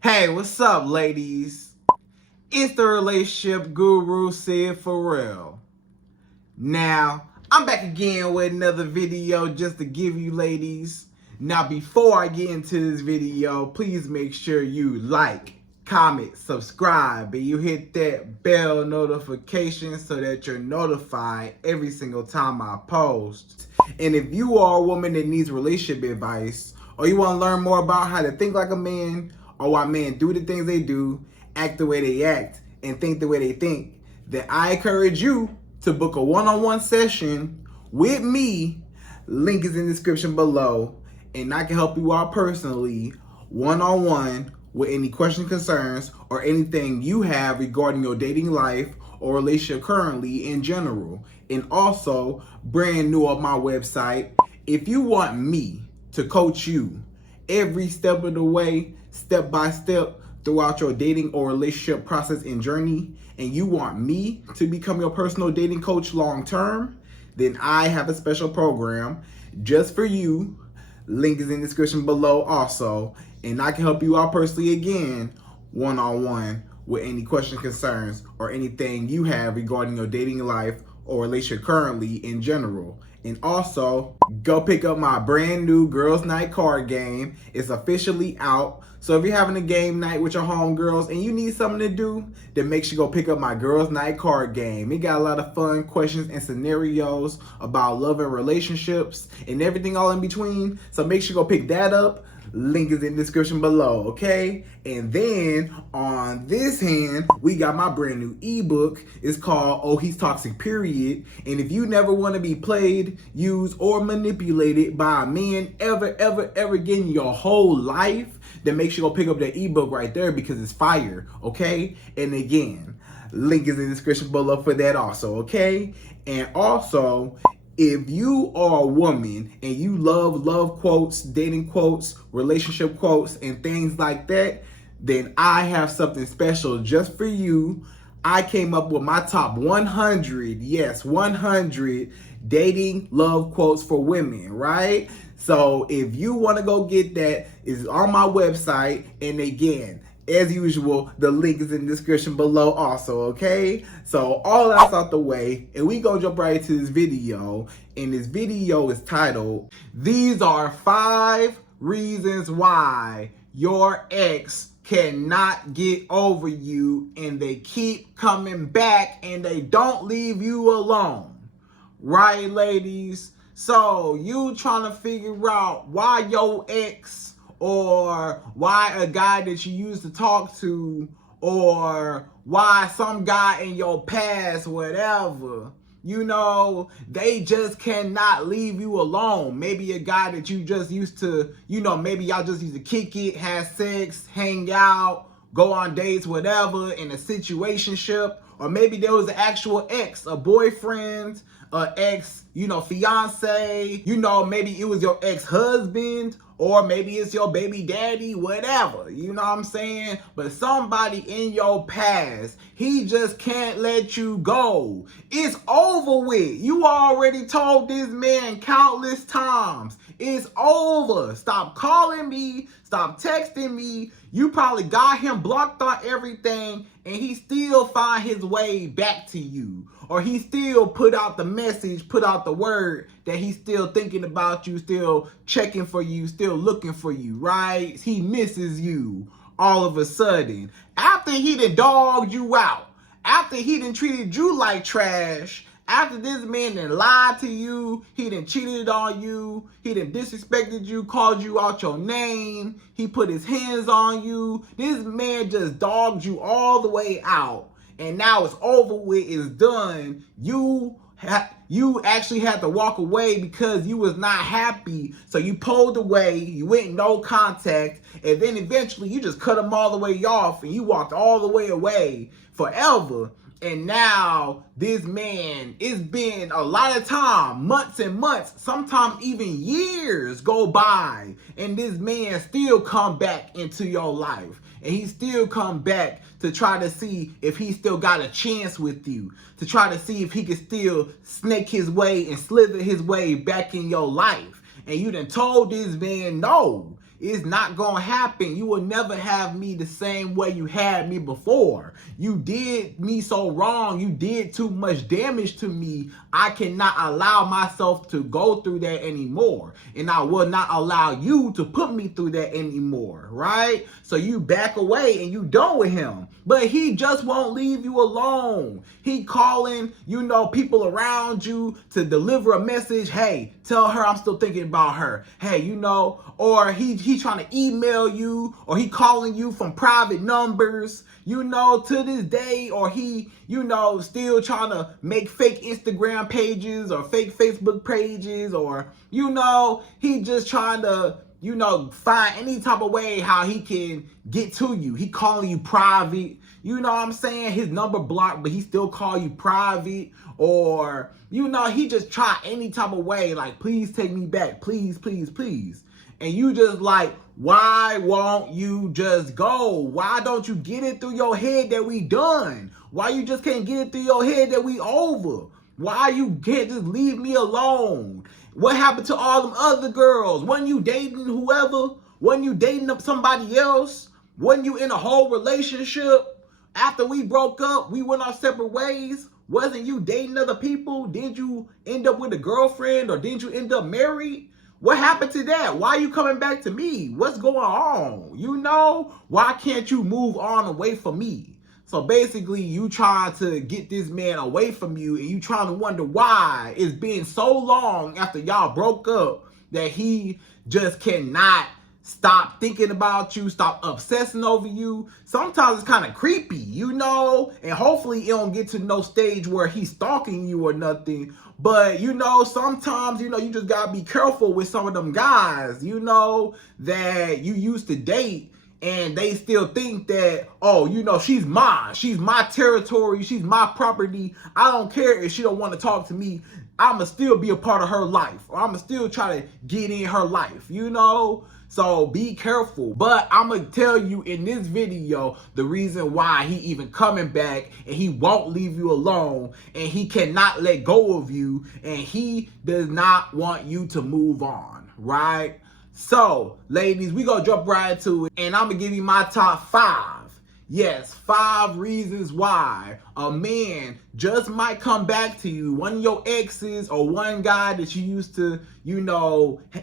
Hey, what's up, ladies? It's the relationship guru, Sydd Ferrell. Now, I'm back again with another video just to give you ladies. Now, before I get into this video, please make sure you like, comment, subscribe, and you hit that bell notification so that you're notified every single time I post. And if you are a woman that needs relationship advice, or you want to learn more about how to think like a man, or why men do the things they do, act the way they act, and think the way they think, then I encourage you to book a one-on-one session with me. Link is in the description below, and I can help you out personally, one-on-one, with any questions, concerns, or anything you have regarding your dating life or relationship currently in general. And also, brand new on my website, if you want me to coach you every step of the way, step by step, throughout your dating or relationship process and journey, and you want me to become your personal dating coach long term, then I have a special program just for you. Link is in the description below also, and I can help you out personally again, one-on-one, with any questions, concerns, or anything you have regarding your dating life or relationship currently in general. And also, go pick up my brand new Girls Night card game. It's officially out. So if you're having a game night with your homegirls and you need something to do, then make sure you go pick up my Girls Night card game. It got a lot of fun questions and scenarios about love and relationships and everything all in between. So make sure you go pick that up. Link is in the description below, okay? And then on this hand, we got my brand new ebook. It's called Oh He's Toxic, Period. And if you never want to be played, used, or manipulated by a man ever again in your whole life, then make sure you go pick up that ebook right there because it's fire, okay? And again, link is in the description below for that also, okay? And also, if you are a woman and you love quotes, dating quotes, relationship quotes, and things like that, then I have something special just for you. I came up with my top 100, yes, 100 dating love quotes for women, right? So if you want to go get that, it's on my website. And again, as usual, the link is in the description below also, okay? So all that's out the way, and we gonna jump right into this video. And this video is titled, These Are 5 Reasons Why Your Ex Cannot Get Over You and They Keep Coming Back and They Don't Leave You Alone. Right, ladies? So you trying to figure out why your ex, or why a guy that you used to talk to, or why some guy in your past, whatever, they just cannot leave you alone. Maybe a guy that you just used to, maybe y'all just used to kick it, have sex, hang out, go on dates, whatever, in a situationship. Or maybe there was an actual ex, a boyfriend, ex, fiance, maybe it was your ex-husband, or maybe it's your baby daddy, whatever, you know what I'm saying? But somebody in your past, he just can't let you go. It's over with. You already told this man countless times, it's over. Stop calling me, stop texting me. You probably got him blocked on everything, and he still find his way back to you. Or he still put out the message, put out the word that he's still thinking about you, still checking for you, still looking for you, right? He misses you all of a sudden. After he done dogged you out, after he done treated you like trash, after this man done lied to you, he done cheated on you, he done disrespected you, called you out your name, he put his hands on you, this man just dogged you all the way out. And now it's over with, it's done. You actually had to walk away because you was not happy. So you pulled away, you went no contact, and then eventually you just cut him all the way off and you walked all the way away forever. And now this man, it's been a lot of time, months and months, sometimes even years go by, and this man still come back into your life. And he still come back to try to see if he still got a chance with you, to try to see if he can still snake his way and slither his way back in your life. And you done told this man no. It's not gonna happen. You will never have me the same way you had me before. You did me so wrong. You did too much damage to me. I cannot allow myself to go through that anymore. And I will not allow you to put me through that anymore, right? So you back away and you done with him. But he just won't leave you alone. He calling, people around you to deliver a message. Hey, tell her I'm still thinking about her. Hey, or he trying to email you, or he calling you from private numbers, to this day, or he, still trying to make fake Instagram pages or fake Facebook pages, or, he just trying to, find any type of way how he can get to you. He calling you private. You know what I'm saying? His number blocked, but he still call you private. Or, he just try any type of way, like, please take me back. Please, please, please. And you just like, why won't you just go? Why don't you get it through your head that we done? Why you just can't get it through your head that we over? Why you can't just leave me alone? What happened to all them other girls? Wasn't you dating whoever? Wasn't you dating up somebody else? Wasn't you in a whole relationship? After we broke up, we went our separate ways. Wasn't you dating other people? Did you end up with a girlfriend, or did you end up married? What happened to that? Why are you coming back to me? What's going on? Why can't you move on away from me? So basically, you trying to get this man away from you, and you trying to wonder why it's been so long after y'all broke up that he just cannot stop thinking about you, stop obsessing over you. Sometimes it's kind of creepy, and hopefully it don't get to no stage where he's stalking you or nothing. But, sometimes, you just gotta be careful with some of them guys, that you used to date, and they still think that, she's mine. She's my territory. She's my property. I don't care if she don't want to talk to me. I'ma still be a part of her life, or I'ma still try to get in her life, So be careful. But I'm going to tell you in this video the reason why he even coming back, and he won't leave you alone, and he cannot let go of you, and he does not want you to move on, right? So, ladies, we going to jump right into it, and I'm going to give you my top 5. Yes, 5 reasons why a man just might come back to you. One of your exes, or one guy that you used to,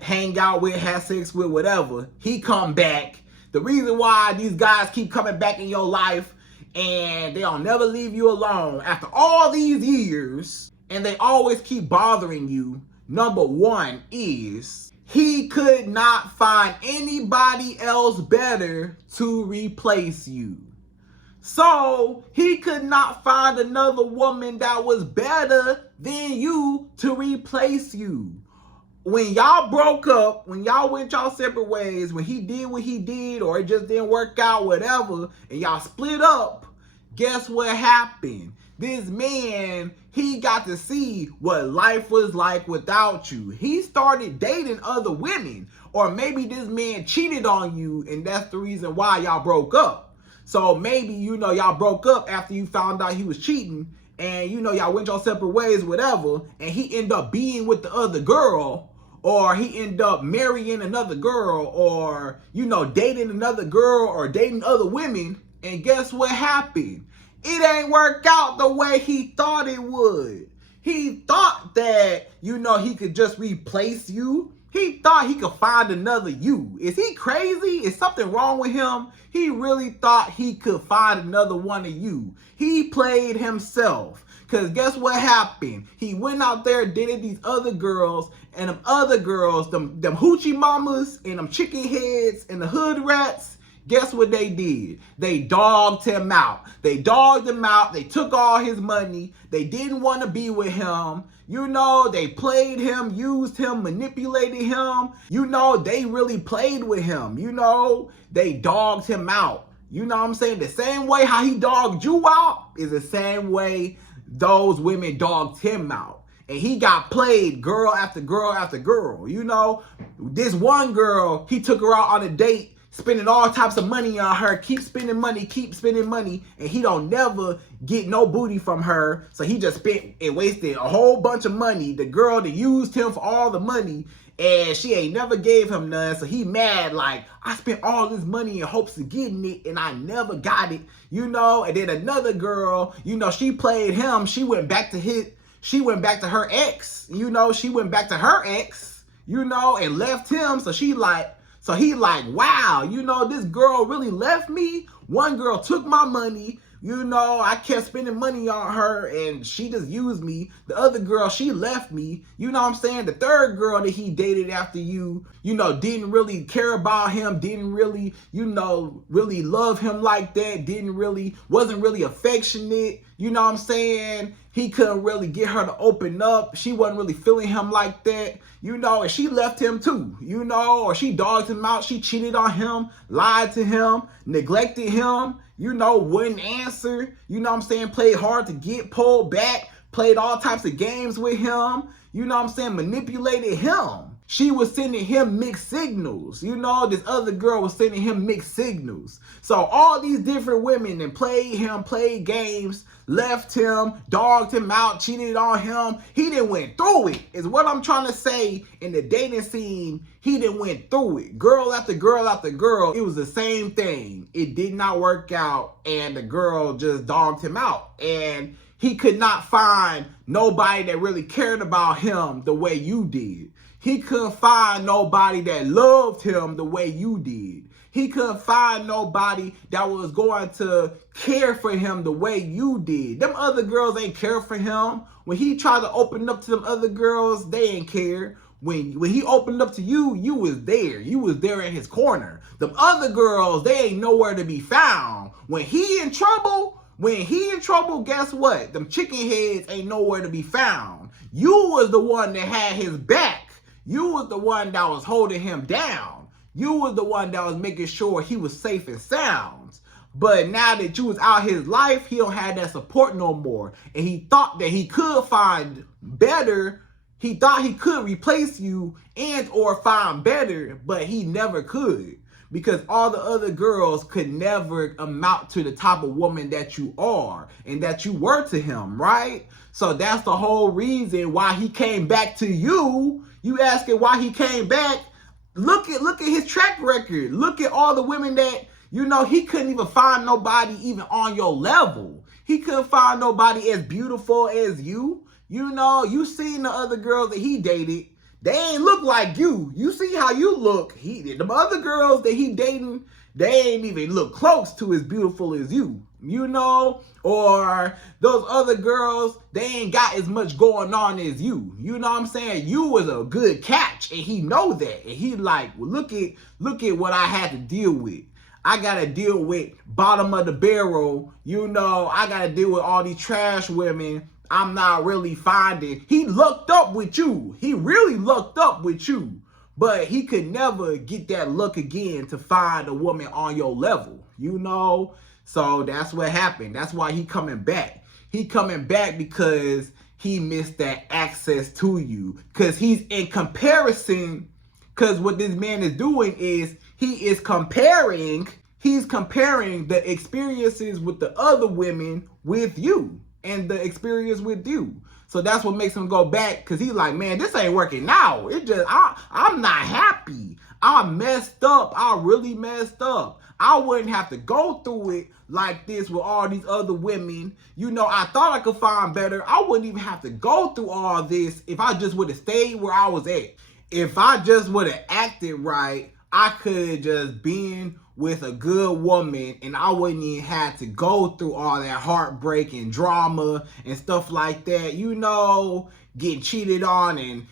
hang out with, have sex with, whatever. He come back. The reason why these guys keep coming back in your life, and they'll never leave you alone after all these years, and they always keep bothering you. Number 1 is he could not find anybody else better to replace you. So he could not find another woman that was better than you to replace you. When y'all broke up, when y'all went y'all separate ways, when he did what he did, or it just didn't work out, whatever, and y'all split up, guess what happened? This man, he got to see what life was like without you. He started dating other women, or maybe this man cheated on you, and that's the reason why y'all broke up. So maybe, y'all broke up after you found out he was cheating, and, y'all went your separate ways, whatever, and he ended up being with the other girl, or he ended up marrying another girl, or, dating another girl, or dating other women, and guess what happened? It ain't work out the way he thought it would. He thought that, he could just replace you. He thought he could find another you. Is he crazy? Is something wrong with him? He really thought he could find another one of you. He played himself. Because guess what happened? He went out there, dated these other girls, and them other girls, them hoochie mamas, and them chicken heads, and the hood rats, guess what they did? They dogged him out. They dogged him out. They took all his money. They didn't want to be with him. They played him, used him, manipulated him. They really played with him. They dogged him out. You know what I'm saying? The same way how he dogged you out is the same way those women dogged him out. And he got played girl after girl after girl. This one girl, he took her out on a date, spending all types of money on her, keep spending money, and he don't never get no booty from her. So he just spent and wasted a whole bunch of money. The girl that used him for all the money, and she ain't never gave him none, so he mad like, I spent all this money in hopes of getting it and I never got it, you know. And then another girl, you know, she played him, she went back to her ex, you know, you know, and left him. So he like, wow, you know, this girl really left me. One girl took my money. You know, I kept spending money on her and she just used me. The other girl, she left me. You know what I'm saying? The third girl that he dated after you know, didn't really care about him, didn't really, you know, really love him like that, wasn't really affectionate. You know what I'm saying? He couldn't really get her to open up. She wasn't really feeling him like that, you know, and she left him too, you know, or she dogged him out. She cheated on him, lied to him, neglected him, you know, wouldn't answer, you know what I'm saying, played hard to get pulled back, played all types of games with him, you know what I'm saying, manipulated him. She was sending him mixed signals, you know, this other girl was sending him mixed signals. So all these different women that played him, played games, left him, dogged him out, cheated on him. He done went through it, is what I'm trying to say. In the dating scene, he done went through it. Girl after girl after girl, it was the same thing. It did not work out, and the girl just dogged him out. And he could not find nobody that really cared about him the way you did. He couldn't find nobody that loved him the way you did. He couldn't find nobody that was going to care for him the way you did. Them other girls ain't care for him. When he tried to open up to them other girls, they ain't care. When he opened up to you, you was there. You was there in his corner. Them other girls, they ain't nowhere to be found. When he in trouble, guess what? Them chicken heads ain't nowhere to be found. You was the one that had his back. You was the one that was holding him down. You was the one that was making sure he was safe and sound. But now that you was out his life, he don't have that support no more. And he thought that he could find better. He thought he could replace you and or find better, but he never could. Because all the other girls could never amount to the type of woman that you are and that you were to him, right? So that's the whole reason why he came back to you. You asking why he came back? Look at his track record. Look at all the women that, you know, he couldn't even find nobody even on your level. He couldn't find nobody as beautiful as you. You know, you seen the other girls that he dated. They ain't look like you. You see how you look. The other girls that he dating, they ain't even look close to as beautiful as you. You know, or those other girls, they ain't got as much going on as you. You know what I'm saying? You was a good catch, and he know that. And he like, well, look at what I had to deal with. I gotta deal with bottom of the barrel. You know, I gotta deal with all these trash women I'm not really finding. He lucked up with you. He really lucked up with you. But he could never get that luck again to find a woman on your level, you know? So that's what happened. That's why he coming back. He coming back because he missed that access to you. Because he's in comparison. Because what this man is doing is he's comparing the experiences with the other women with you and the experience with you. So that's what makes him go back, because he's like, man, this ain't working now. I'm not happy. I messed up. I really messed up. I wouldn't have to go through it like this with all these other women. You know, I thought I could find better. I wouldn't even have to go through all this if I just would have stayed where I was at. If I just would have acted right, I could have just been with a good woman and I wouldn't even have to go through all that heartbreak and drama and stuff like that. You know, getting cheated on and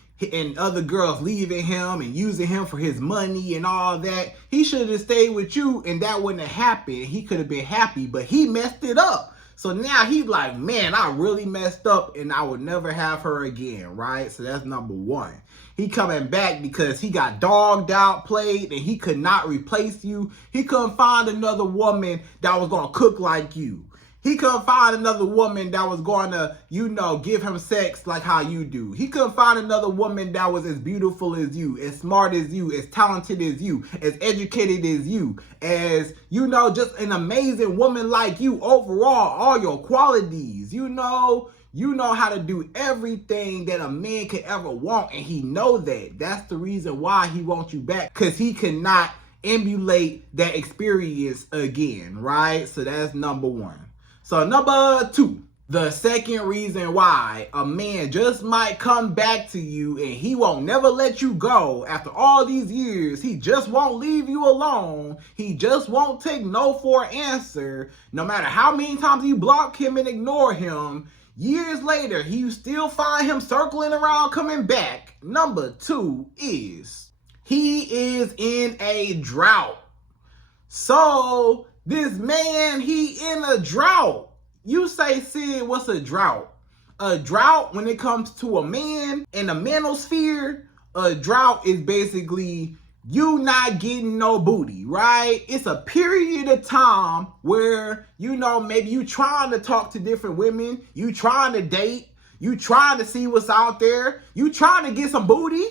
other girls leaving him and using him for his money and all that. He should have stayed with you and that wouldn't have happened. He could have been happy, but he messed it up. So now he's like, man, I really messed up and I would never have her again, right? So that's number one. He coming back because he got dogged out, played, and he could not replace you. He couldn't find another woman that was going to cook like you. He couldn't find another woman that was going to, you know, give him sex like how you do. He couldn't find another woman that was as beautiful as you, as smart as you, as talented as you, as educated as you, as, you know, just an amazing woman like you overall, all your qualities, you know. You know how to do everything that a man could ever want, and he know that. That's the reason why he wants you back, because he cannot emulate that experience again, right? So that's number one. So number two, the second reason why a man just might come back to you and he won't never let you go after all these years. He just won't leave you alone. He just won't take no for an answer. No matter how many times you block him and ignore him, years later, you still find him circling around coming back. Number two is he is in a drought. So this man, he in a drought. You say, Sid, what's a drought? A drought, when it comes to a man in the manosphere, a drought is basically you not getting no booty, right? It's a period of time where, you know, maybe you trying to talk to different women, you trying to date, you trying to see what's out there, you trying to get some booty,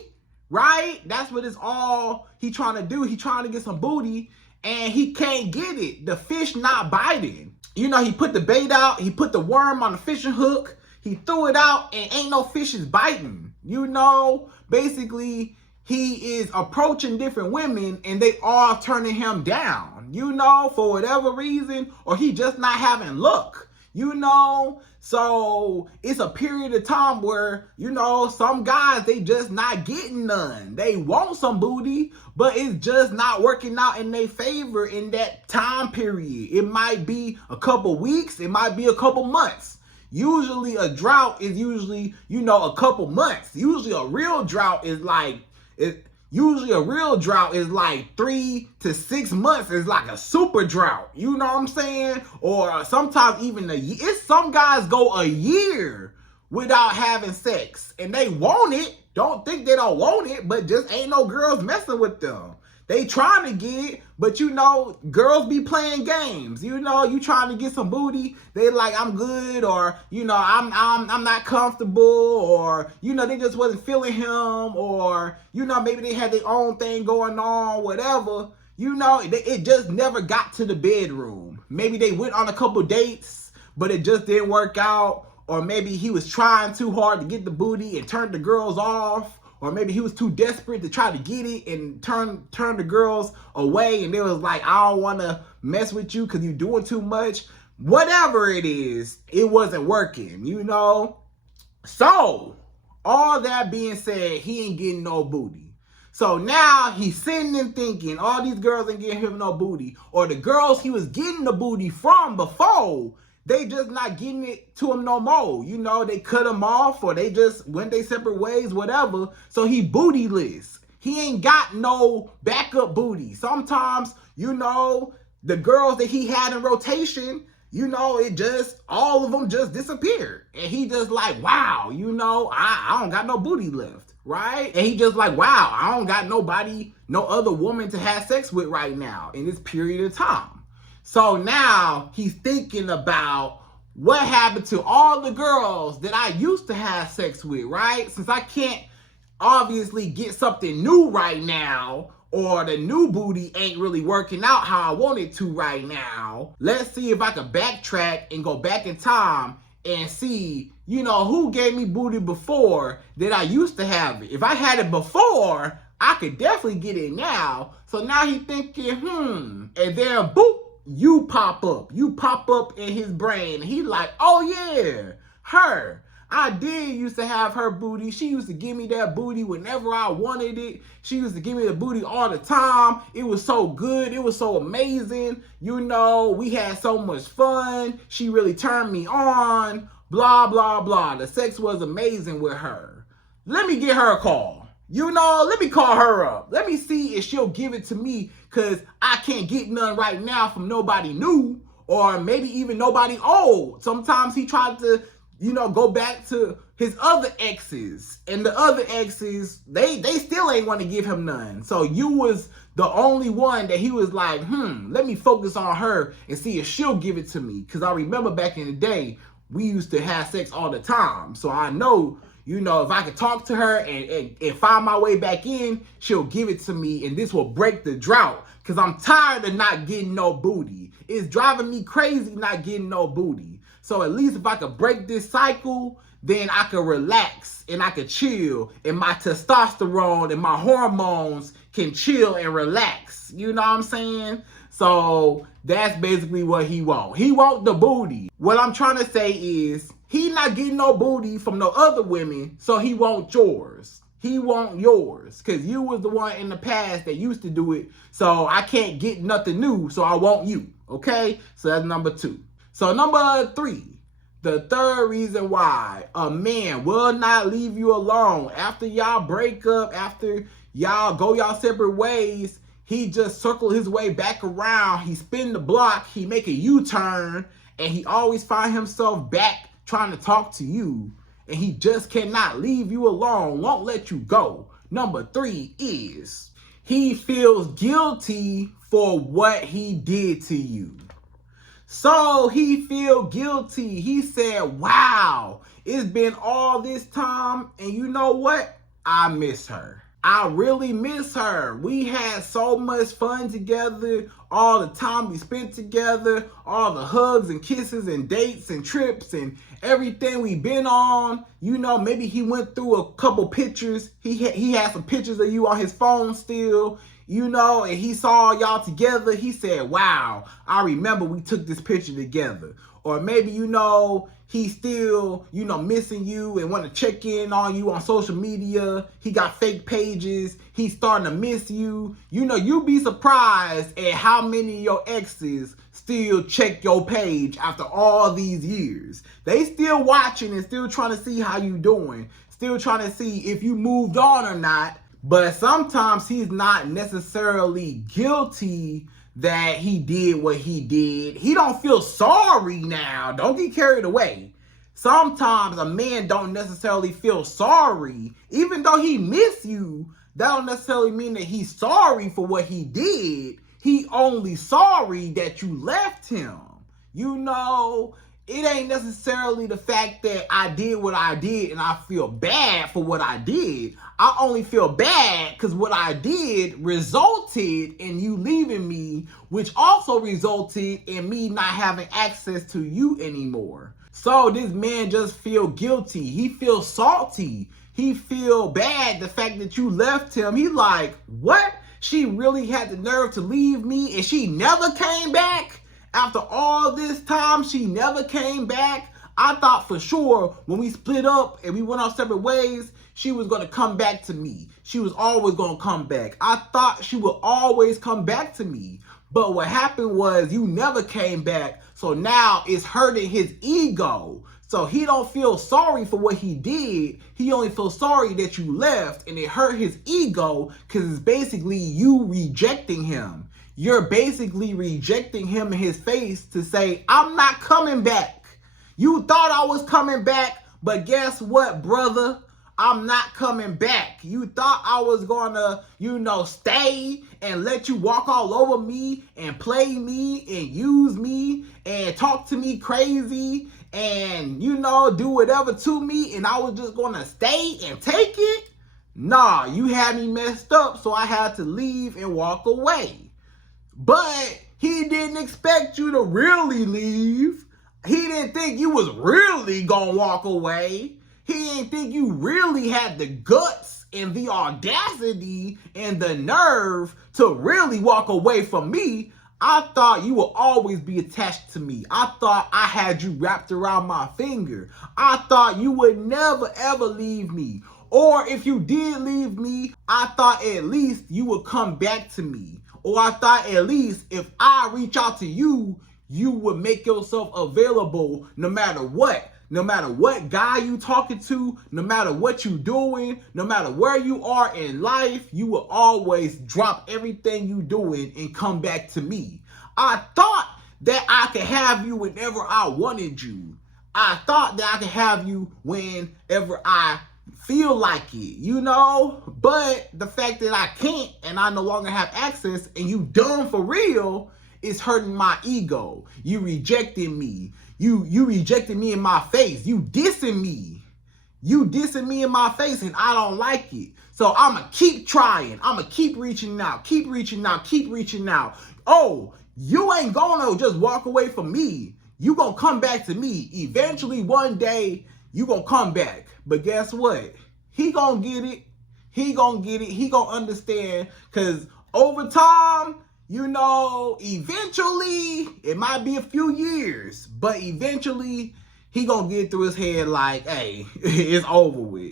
right? That's what it's all he trying to do. He trying to get some booty, and he can't get it. The fish not biting. You know, he put the bait out, he put the worm on the fishing hook, he threw it out, and ain't no fish is biting. You know, basically, he is approaching different women, and they all turning him down, you know, for whatever reason, or he just not having luck, you know. So it's a period of time where, you know, some guys, they just not getting none. They want some booty, but it's just not working out in their favor in that time period. It might be a couple weeks, it might be a couple months. Usually a drought is usually, you know, a couple months. Usually a real drought is like, 3 to 6 months is like a super drought. You know what I'm saying? Or sometimes even a year. It's some guys go a year without having sex, and they want it. Don't think they don't want it, but just ain't no girls messing with them. They trying to get it, but you know, girls be playing games. You know, you trying to get some booty, they like, I'm good, or you know, I'm not comfortable, or you know, they just wasn't feeling him, or you know, maybe they had their own thing going on, whatever. You know, it just never got to the bedroom. Maybe they went on a couple dates, but it just didn't work out, or maybe he was trying too hard to get the booty and turned the girls off. Or maybe he was too desperate to try to get it and turn the girls away, and they was like, I don't want to mess with you because you're doing too much. Whatever it is, it wasn't working, you know? So, all that being said, he ain't getting no booty. So now he's sitting and thinking, all these girls ain't getting him no booty. Or the girls he was getting the booty from before, they just not getting it to him no more. You know, they cut him off, or they just went their separate ways, whatever. So he bootyless. He ain't got no backup booty. Sometimes, you know, the girls that he had in rotation, you know, it just, all of them just disappeared. And he just like, wow, you know, I don't got no booty left, right? And he just like, wow, I don't got nobody, no other woman to have sex with right now in this period of time. So now he's thinking about what happened to all the girls that I used to have sex with, right? Since I can't obviously get something new right now, or the new booty ain't really working out how I want it to right now, let's see if I can backtrack and go back in time and see, you know, who gave me booty before that I used to have it. If I had it before, I could definitely get it now. So now he's thinking, and then boop, you pop up in his brain. He like, oh yeah, her. I did used to have her booty. She used to give me that booty whenever I wanted it. She used to give me the booty all the time. It was so good. It was so amazing. You know, we had so much fun. She really turned me on. Blah, blah, blah. The sex was amazing with her. Let me get her a call. You know, let me call her up. Let me see if she'll give it to me, because I can't get none right now from nobody new, or maybe even nobody old. Sometimes he tried to, you know, go back to his other exes, and the other exes, they still ain't want to give him none. So you was the only one that he was like, let me focus on her and see if she'll give it to me. Because I remember back in the day, we used to have sex all the time. So I know, you know, if I could talk to her and find my way back in, she'll give it to me, and this will break the drought, because I'm tired of not getting no booty. It's driving me crazy not getting no booty. So at least if I could break this cycle, then I could relax and I could chill, and my testosterone and my hormones can chill and relax. You know what I'm saying? So that's basically what he want. He want the booty. What I'm trying to say is he not getting no booty from no other women, so he want yours. He want yours, because you was the one in the past that used to do it, so I can't get nothing new, so I want you, okay? So that's number 2. So number 3, the third reason why a man will not leave you alone after y'all break up, after y'all go y'all separate ways, he just circle his way back around, he spin the block, he make a U-turn, and he always find himself back trying to talk to you. And he just cannot leave you alone, won't let you go. Number 3 is he feels guilty for what he did to you. So he feel guilty. He said, wow, it's been all this time, and you know what? I miss her. I really miss her. We had so much fun together, all the time we spent together, all the hugs and kisses and dates and trips and everything we been on. You know, maybe he went through a couple pictures. He had some pictures of you on his phone still, you know, and he saw y'all together. He said, wow, I remember we took this picture together. Or maybe, you know, he's still, you know, missing you and want to check in on you on social media. He got fake pages. He's starting to miss you. You know, you'd be surprised at how many of your exes still check your page after all these years. They still watching and still trying to see how you doing. Still trying to see if you moved on or not. But sometimes he's not necessarily guilty that he did what he did. He don't feel sorry now. Don't get carried away. Sometimes a man don't necessarily feel sorry. Even though he miss you, that don't necessarily mean that he's sorry for what he did. He only sorry that you left him. You know, it ain't necessarily the fact that I did what I did and I feel bad for what I did. I only feel bad because what I did resulted in you leaving me, which also resulted in me not having access to you anymore. So this man just feel guilty. He feels salty. He feel bad the fact that you left him. He like, what? She really had the nerve to leave me and she never came back? After all this time, she never came back? I thought for sure when we split up and we went our separate ways, she was going to come back to me. She was always going to come back. I thought she would always come back to me. But what happened was you never came back. So now it's hurting his ego. So he don't feel sorry for what he did. He only feels sorry that you left, and it hurt his ego because it's basically you rejecting him. You're basically rejecting him in his face to say, I'm not coming back. You thought I was coming back, but guess what, brother? I'm not coming back. You thought I was gonna, you know, stay and let you walk all over me and play me and use me and talk to me crazy and, you know, do whatever to me, and I was just gonna stay and take it? Nah, you had me messed up, so I had to leave and walk away. But he didn't expect you to really leave. He didn't think you was really gonna walk away. He didn't think you really had the guts and the audacity and the nerve to really walk away from me. I thought you would always be attached to me. I thought I had you wrapped around my finger. I thought you would never ever leave me. Or if you did leave me, I thought at least you would come back to me. Or I thought at least if I reach out to you, you would make yourself available no matter what. No matter what guy you talking to, no matter what you doing, no matter where you are in life, you will always drop everything you doing and come back to me. I thought that I could have you whenever I wanted you. I thought that I could have you whenever I feel like it, you know? But the fact that I can't and I no longer have access and you done for real is hurting my ego. You rejecting me. You rejected me in my face. You dissing me. You dissing me in my face and I don't like it. So I'ma keep trying. I'ma keep reaching out. Keep reaching out. Keep reaching out. Oh, you ain't gonna just walk away from me. You gonna come back to me. Eventually, one day, you gonna come back. But guess what? He gonna get it. He gonna get it. He gonna understand. Because over time, eventually, it might be a few years, but eventually, he gonna get through his head like, hey, it's over with,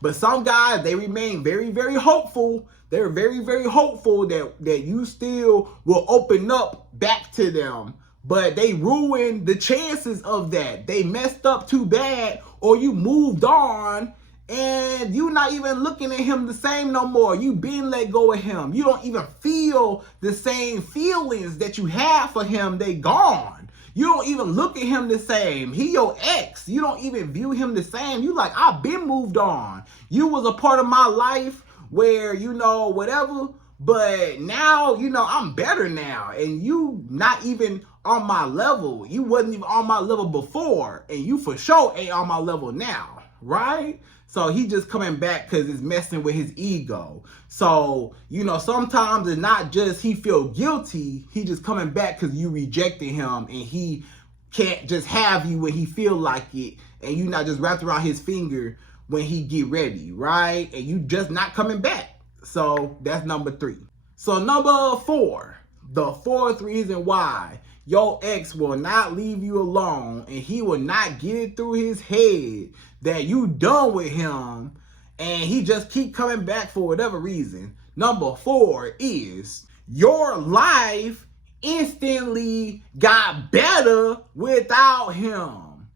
But some guys, they remain very, very hopeful. They're very, very hopeful that you still will open up back to them. But they ruined the chances of that. They messed up too bad, or you moved on, and you're not even looking at him the same no more. You been let go of him. You don't even feel the same feelings that you had for him. They gone. You don't even look at him the same. He your ex. You don't even view him the same. You like, I've been moved on. You was a part of my life where, whatever. But now, I'm better now. And you not even on my level. You wasn't even on my level before. And you for sure ain't on my level now. Right? So he just coming back because it's messing with his ego. So, sometimes it's not just he feel guilty. He just coming back because you rejected him, and he can't just have you when he feel like it, and you not just wrapped around his finger when he get ready, right? And you just not coming back. So that's number 3. So number 4, the fourth reason why your ex will not leave you alone, and he will not get it through his head that you done with him, and he just keep coming back for whatever reason. Number 4 is your life instantly got better without him.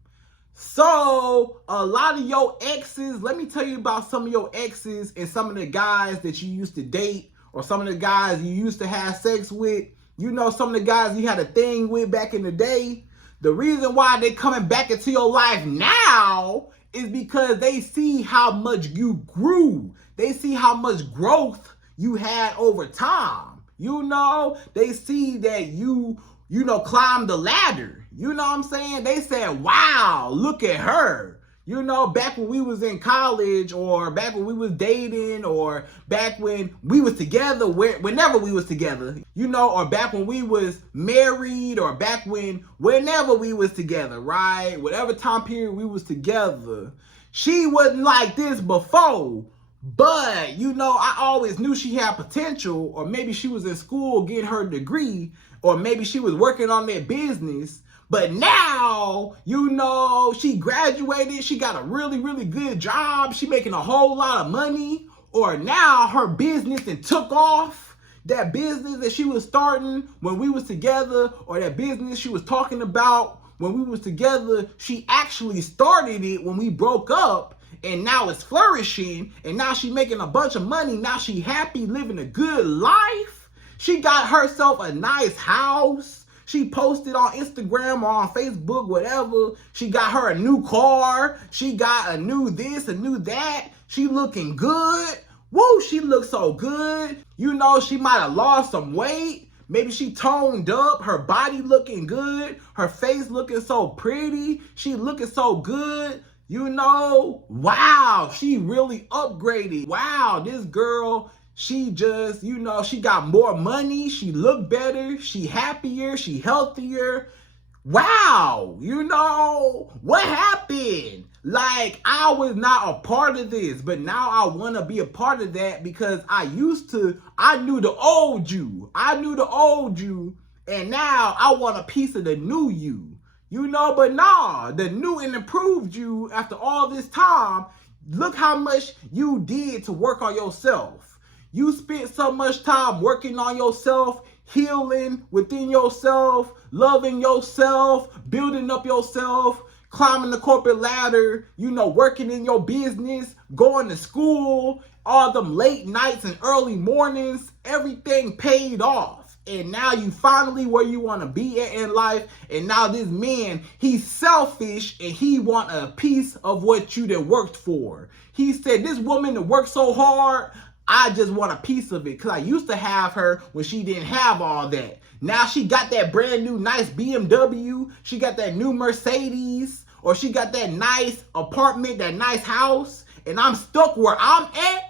So a lot of your exes, let me tell you about some of your exes and some of the guys that you used to date, or some of the guys you used to have sex with. Some of the guys you had a thing with back in the day. The reason why they coming back into your life now is because they see how much you grew. They see how much growth you had over time. They see that you climbed the ladder. You know what I'm saying? They said, wow, look at her. Back when we was in college, or back when we was dating, or back when we was together, whenever we was together, or back when we was married, or back whenever we was together, right? Whatever time period we was together. She wasn't like this before, but, I always knew she had potential, or maybe she was in school getting her degree, or maybe she was working on that business. But now, she graduated, she got a really, really good job, she making a whole lot of money, or now her business and took off. That business that she was starting when we was together, or that business she was talking about when we was together, she actually started it when we broke up, and now it's flourishing, and now she making a bunch of money. Now she happy, living a good life. She got herself a nice house. She posted on Instagram or on Facebook, whatever. She got her a new car. She got a new this, a new that. She looking good. Woo, she looks so good. She might have lost some weight. Maybe she toned up. Her body looking good. Her face looking so pretty. She looking so good. Wow, she really upgraded. Wow, this girl, she just, she got more money. She looked better. She happier. She healthier. Wow, what happened? Like, I was not a part of this, but now I want to be a part of that, because I knew the old you. And now I want a piece of the new you. But nah, the new and improved you after all this time, look how much you did to work on yourself. You spent so much time working on yourself, healing within yourself, loving yourself, building up yourself, climbing the corporate ladder, working in your business, going to school, all them late nights and early mornings, everything paid off. And now you finally where you want to be at in life. And now this man, he's selfish, and he want a piece of what you done worked for. He said, this woman that worked so hard, I just want a piece of it, because I used to have her when she didn't have all that. Now she got that brand new nice BMW. She got that new Mercedes, or she got that nice apartment, that nice house. And I'm stuck where I'm at.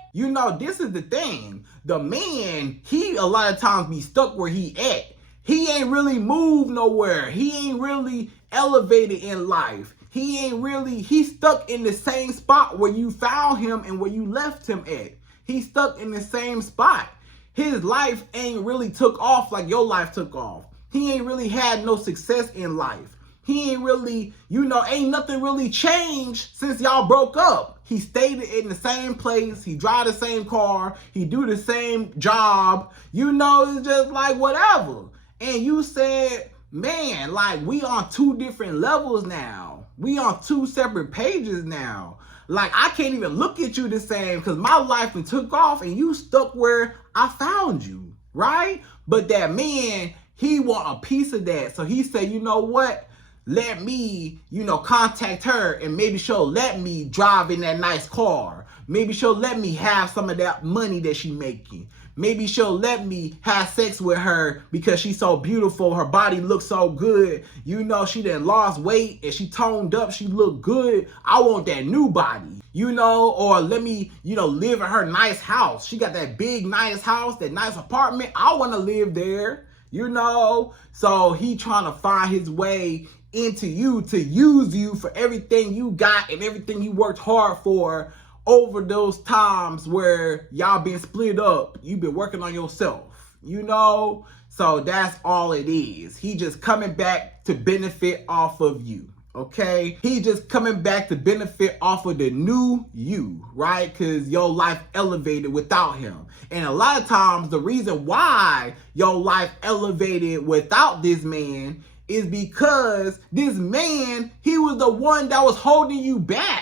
This is the thing. The man, he a lot of times be stuck where he at. He ain't really moved nowhere. He ain't really elevated in life. He's stuck in the same spot where you found him and where you left him at. He's stuck in the same spot. His life ain't really took off like your life took off. He ain't really had no success in life. He ain't really, ain't nothing really changed since y'all broke up. He stayed in the same place. He drive the same car. He do the same job. It's just like whatever. And you said, man, like we on two different levels now. We on two separate pages now. Like I can't even look at you the same because my life took off and you stuck where I found you, right? But that man, he want a piece of that. So he said, you know what? Let me, contact her and maybe she'll let me drive in that nice car. Maybe she'll let me have some of that money that she making. Maybe she'll let me have sex with her because she's so beautiful. Her body looks so good. She done lost weight and she toned up. She look good. I want that new body, or let me, live in her nice house. She got that big, nice house, that nice apartment. I want to live there, So he trying to find his way into you to use you for everything you got and everything you worked hard for over those times where y'all been split up. You've been working on yourself, So that's all it is. He just coming back to benefit off of you, okay? He just coming back to benefit off of the new you, right? Because your life elevated without him. And a lot of times the reason why your life elevated without this man is because this man, he was the one that was holding you back.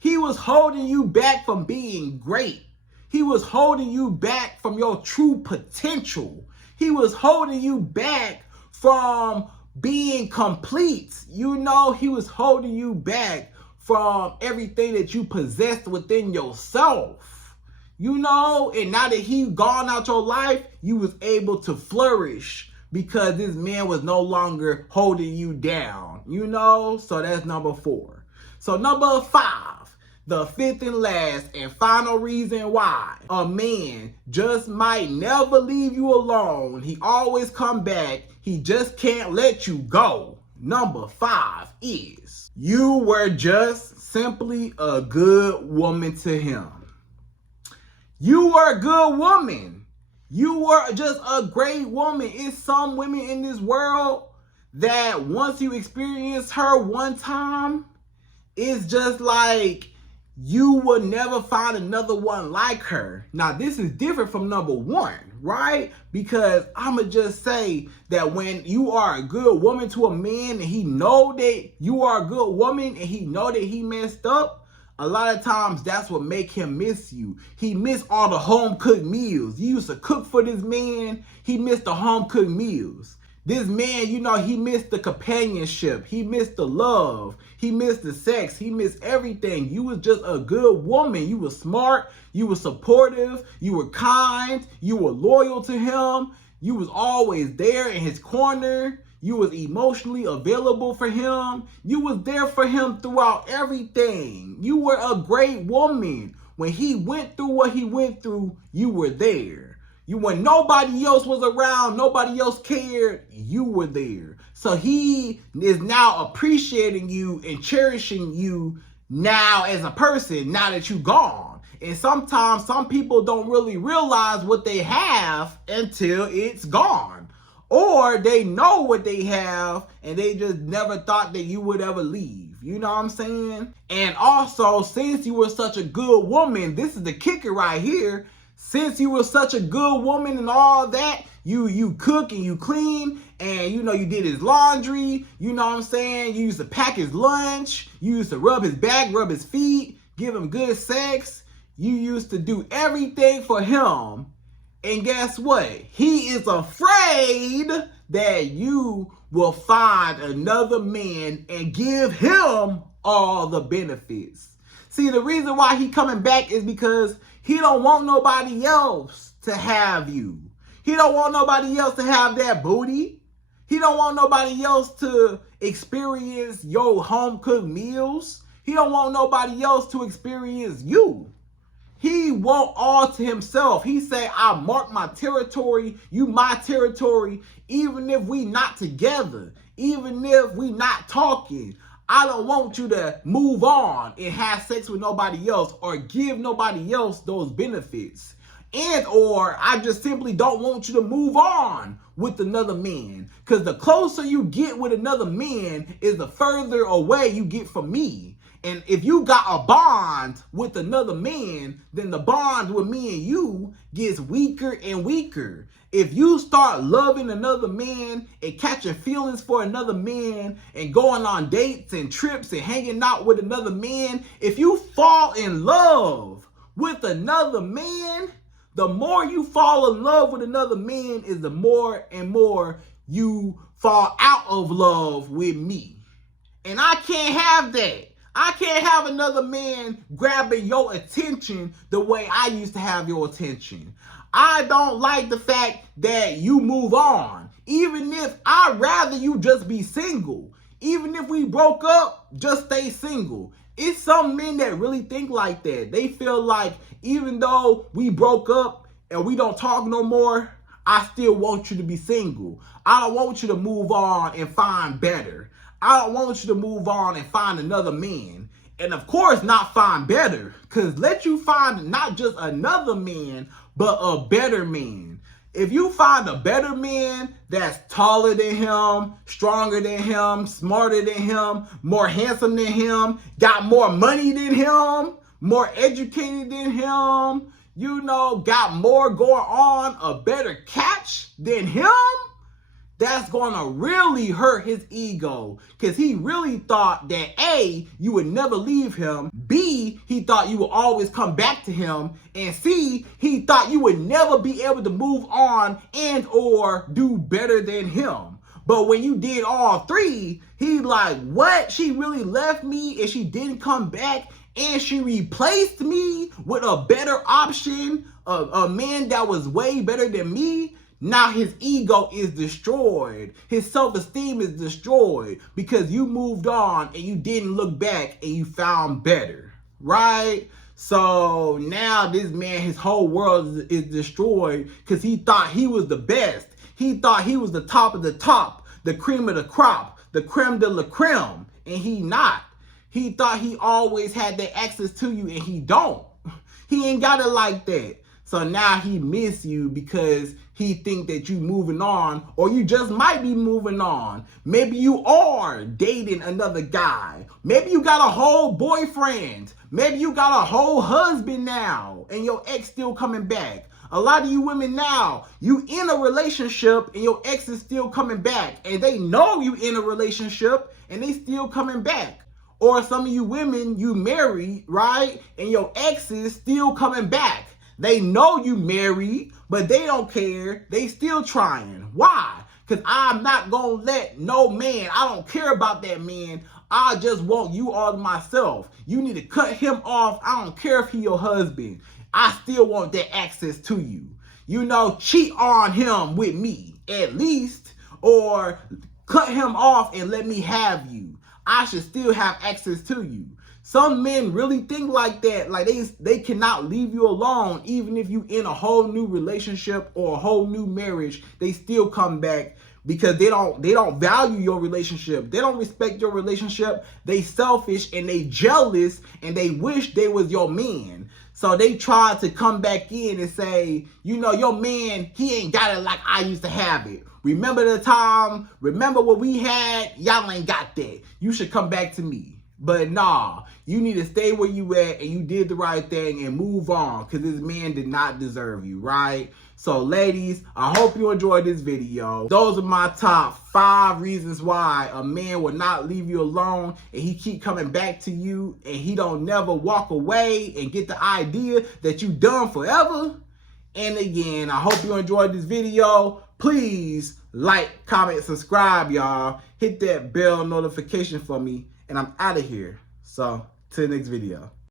He was holding you back from being great. He was holding you back from your true potential. He was holding you back from being complete. He was holding you back from everything that you possessed within yourself. And now that he gone out your life, you was able to flourish because this man was no longer holding you down. So that's number 4. So number 5. The 5th and last and final reason why a man just might never leave you alone. He always come back. He just can't let you go. Number 5 is you were just simply a good woman to him. You were a good woman. You were just a great woman. It's some women in this world that once you experience her one time, it's just like you will never find another one like her. Now, this is different from number 1, right? Because I'ma just say that when you are a good woman to a man and he know that you are a good woman and he know that he messed up, a lot of times that's what make him miss you. He missed all the home-cooked meals. You used to cook for this man. He missed the home-cooked meals. This man, he missed the companionship. He missed the love. He missed the sex. He missed everything. You was just a good woman. You were smart. You were supportive. You were kind. You were loyal to him. You was always there in his corner. You was emotionally available for him. You was there for him throughout everything. You were a great woman. When he went through what he went through, you were there. When nobody else was around, nobody else cared, you were there. So he is now appreciating you and cherishing you now as a person, now that you're gone. And sometimes some people don't really realize what they have until it's gone. Or they know what they have and they just never thought that you would ever leave. You know what I'm saying? And also, since you were such a good woman, this is the kicker right here. Since you were such a good woman and all that, you cook and you clean and you did his laundry, you know what I'm saying? You used to pack his lunch, you used to rub his back, rub his feet, give him good sex. You used to do everything for him. And guess what? He is afraid that you will find another man and give him all the benefits. See, the reason why he coming back is because he don't want nobody else to have you. He don't want nobody else to have that booty. He don't want nobody else to experience your home-cooked meals. He don't want nobody else to experience you. He want all to himself. He say, I mark my territory, you my territory, even if we not together, even if we not talking. I don't want you to move on and have sex with nobody else or give nobody else those benefits. And or I just simply don't want you to move on with another man. Because the closer you get with another man is the further away you get from me. And if you got a bond with another man, then the bond with me and you gets weaker and weaker. If you start loving another man and catching feelings for another man and going on dates and trips and hanging out with another man, if you fall in love with another man, the more you fall in love with another man is the more and more you fall out of love with me. And I can't have that. I can't have another man grabbing your attention the way I used to have your attention. I don't like the fact that you move on. Even if I'd rather you just be single. Even if we broke up, just stay single. It's some men that really think like that. They feel like even though we broke up and we don't talk no more, I still want you to be single. I don't want you to move on and find better. I don't want you to move on and find another man. And of course, not find better. Because let you find not just another man, but a better man. If you find a better man that's taller than him, stronger than him, smarter than him, more handsome than him, got more money than him, more educated than him, you know, got more going on, a better catch than him, that's gonna really hurt his ego. Because he really thought that A, you would never leave him. B, he thought you would always come back to him. And C, he thought you would never be able to move on and or do better than him. But when you did all three, he like, what? She really left me and she didn't come back and she replaced me with a better option, a man that was way better than me. Now his ego is destroyed. His self-esteem is destroyed because you moved on and you didn't look back and you found better, right? So now this man, his whole world is destroyed because he thought he was the best. He thought he was the top of the top, the cream of the crop, the creme de la creme, and he not. He thought he always had that access to you and he don't. He ain't got it like that. So now he miss you because he think that you moving on, or you just might be moving on. Maybe you are dating another guy. Maybe you got a whole boyfriend. Maybe you got a whole husband now and your ex still coming back. A lot of you women now, you in a relationship and your ex is still coming back and they know you in a relationship and they still coming back. Or some of you women, you married, right? And your ex is still coming back. They know you married, but they don't care. They still trying. Why? Because I'm not going to let no man, I don't care about that man. I just want you all to myself. You need to cut him off. I don't care if he your husband. I still want that access to you. You know, cheat on him with me at least, or cut him off and let me have you. I should still have access to you. Some men really think like that, like they cannot leave you alone. Even if you in a whole new relationship or a whole new marriage, they still come back because they don't value your relationship. They don't respect your relationship. They selfish and they jealous and they wish they was your man. So they try to come back in and say, you know, your man, he ain't got it like I used to have it. Remember the time? Remember what we had? Y'all ain't got that. You should come back to me. But nah, you need to stay where you at and you did the right thing and move on because this man did not deserve you, right? So ladies, I hope you enjoyed this video. Those are my top 5 reasons why a man will not leave you alone and he keep coming back to you and he don't never walk away and get the idea that you done forever. And again, I hope you enjoyed this video. Please like, comment, subscribe, y'all. Hit that bell notification for me. And I'm out of here. So, till the next video.